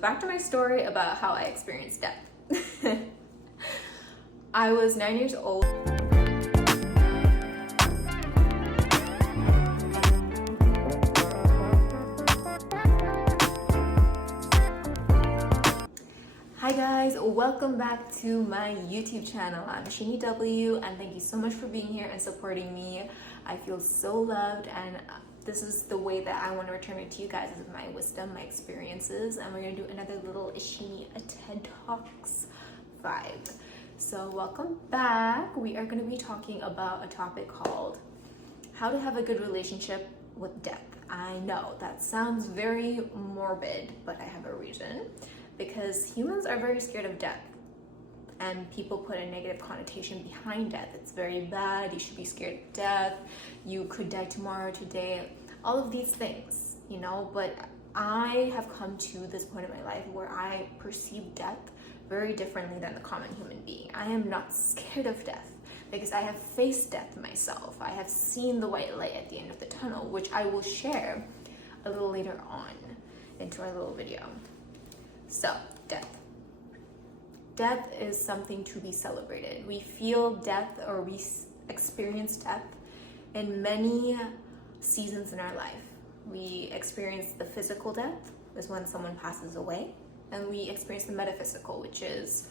back to my story about how I experienced death. I was 9 years old. Hi guys, welcome back to my YouTube channel. I'm IshiniW and thank you so much for being here and supporting me. I feel so loved, and this is the way that I want to return it to you guys, is my wisdom, my experiences, and we're going to do another little Ishini TED Talks vibe. So welcome back. We are going to be talking about a topic called how to have a good relationship with death. I know that sounds very morbid, but I have a reason. Because humans are very scared of death, and people put a negative connotation behind death. It's very bad, you should be scared of death, you could die tomorrow, today, all of these things, you know. But I have come to this point in my life where I perceive death very differently than the common human being. I am not scared of death because I have faced death myself. I have seen the white light at the end of the tunnel, which I will share a little later on into our little video. So, death. Death is something to be celebrated. We feel death, or we experience death in many seasons in our life. We experience the physical death, is when someone passes away, and we experience the metaphysical, which is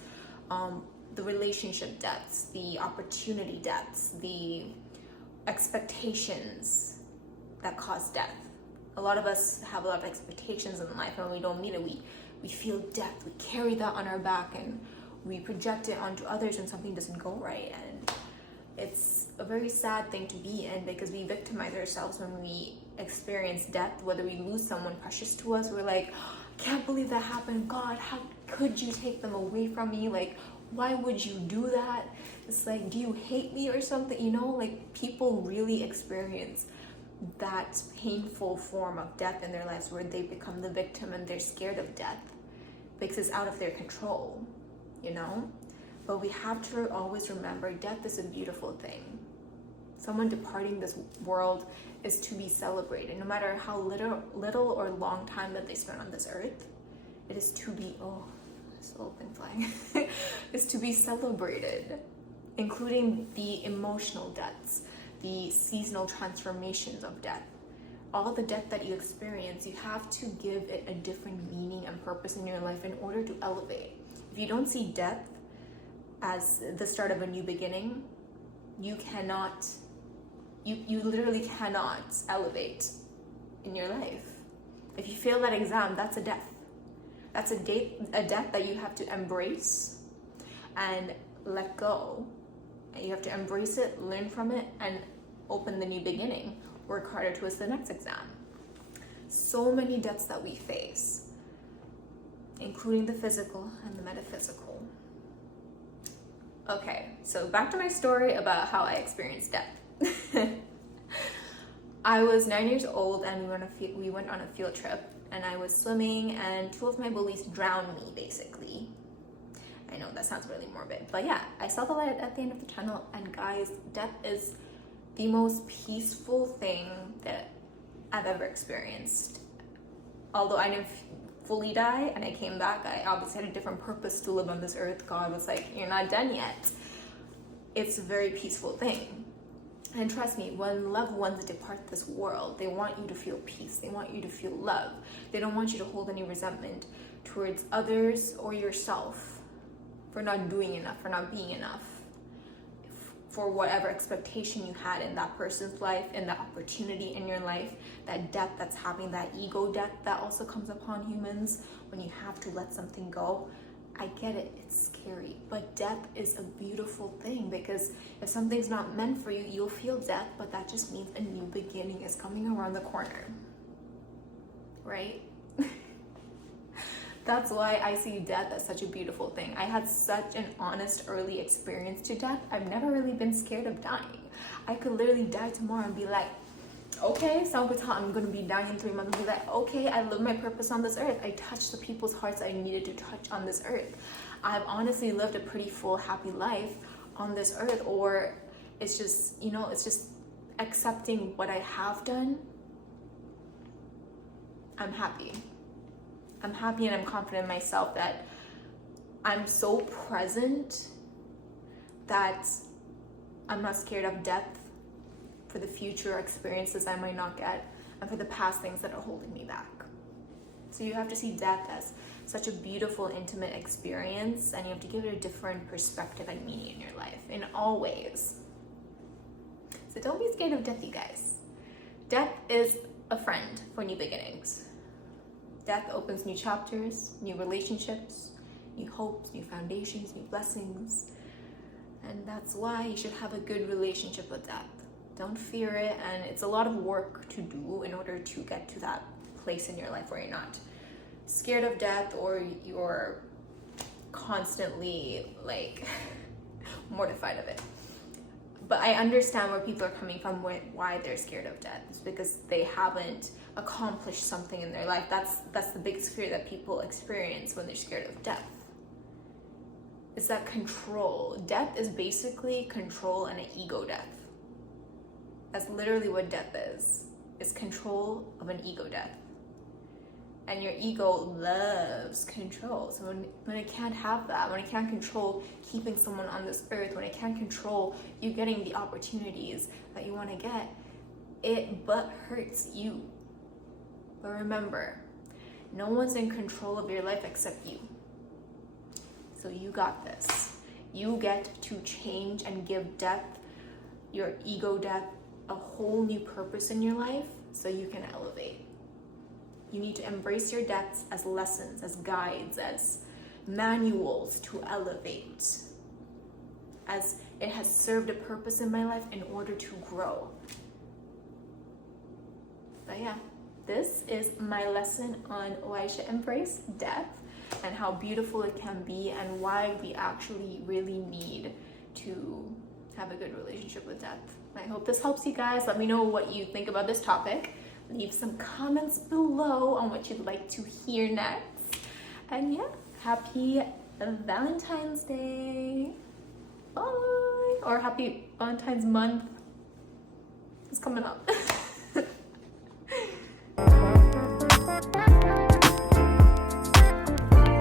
the relationship deaths, the opportunity deaths, the expectations that cause death. A lot of us have a lot of expectations in life, and when we don't meet it, we feel death, we carry that on our back, and we project it onto others when something doesn't go right. And it's a very sad thing to be in, because we victimize ourselves when we experience death. Whether we lose someone precious to us, we're like, I can't believe that happened. God, how could you take them away from me? Like, why would you do that? It's like, do you hate me or something? You know, like, people really experience that painful form of death in their lives, where they become the victim and they're scared of death because it's out of their control, you know. But we have to always remember, death is a beautiful thing. Someone departing this world is to be celebrated, no matter how little or long time that they spend on this earth. It is to be, oh, this little thing flying, is to be celebrated, including the emotional deaths, the seasonal transformations of death. All the death that you experience, you have to give it a different meaning and purpose in your life in order to elevate. If you don't see death as the start of a new beginning, you literally cannot elevate in your life. If you fail that exam, that's a death. That's a death that you have to embrace and let go. And you have to embrace it, learn from it, and open the new beginning. Work harder towards the next exam. So many deaths that we face, including the physical and the metaphysical. Okay, so back to my story about how I experienced death. I was 9 years old, and we went on a field trip, and I was swimming, and two of my bullies drowned me, basically. I know that sounds really morbid, but yeah, I saw the light at the end of the tunnel. And guys, death is the most peaceful thing that I've ever experienced. Although I didn't fully die and I came back, I obviously had a different purpose to live on this earth. God was like, you're not done yet. It's a very peaceful thing. And trust me, when loved ones depart this world, they want you to feel peace. They want you to feel love. They don't want you to hold any resentment towards others or yourself for not doing enough, for not being enough, for whatever expectation you had in that person's life, in the opportunity in your life. That death that's happening, that ego death that also comes upon humans when you have to let something go. I get it, it's scary, but death is a beautiful thing, because if something's not meant for you, you'll feel death, but that just means a new beginning is coming around the corner, right? That's why I see death as such a beautiful thing. I had such an honest early experience to death. I've never really been scared of dying. I could literally die tomorrow and be like, okay, I'm gonna be dying in 3 months, and be like, okay, I live my purpose on this earth. I touched the people's hearts I needed to touch on this earth. I've honestly lived a pretty full, happy life on this earth. Or it's just, you know, it's just accepting what I have done. I'm happy. I'm happy and I'm confident in myself that I'm so present that I'm not scared of death for the future experiences I might not get and for the past things that are holding me back. So you have to see death as such a beautiful, intimate experience, and you have to give it a different perspective and meaning in your life in all ways. So don't be scared of death, you guys. Death is a friend for new beginnings. Death opens new chapters, new relationships, new hopes, new foundations, new blessings. And that's why you should have a good relationship with death. Don't fear it, and it's a lot of work to do in order to get to that place in your life where you're not scared of death or you're constantly like mortified of it. But I understand where people are coming from, why they're scared of death. It's because they haven't accomplished something in their life. That's the biggest fear that people experience when they're scared of death. It's that control. Death is basically control and an ego death. That's literally what death is. It's control of an ego death. And your ego loves control. So when it can't have that, when it can't control keeping someone on this earth, when it can't control you getting the opportunities that you want to get, it but hurts you. But remember, no one's in control of your life except you. So you got this. You get to change and give death, your ego death, a whole new purpose in your life so you can elevate. You need to embrace your deaths as lessons, as guides, as manuals to elevate. As it has served a purpose in my life in order to grow. But yeah, this is my lesson on why I should embrace death and how beautiful it can be and why we actually really need to have a good relationship with death. I hope this helps you guys. Let me know what you think about this topic. Leave some comments below on what you'd like to hear next. And yeah, happy Valentine's Day. Bye. Or happy Valentine's month. It's coming up.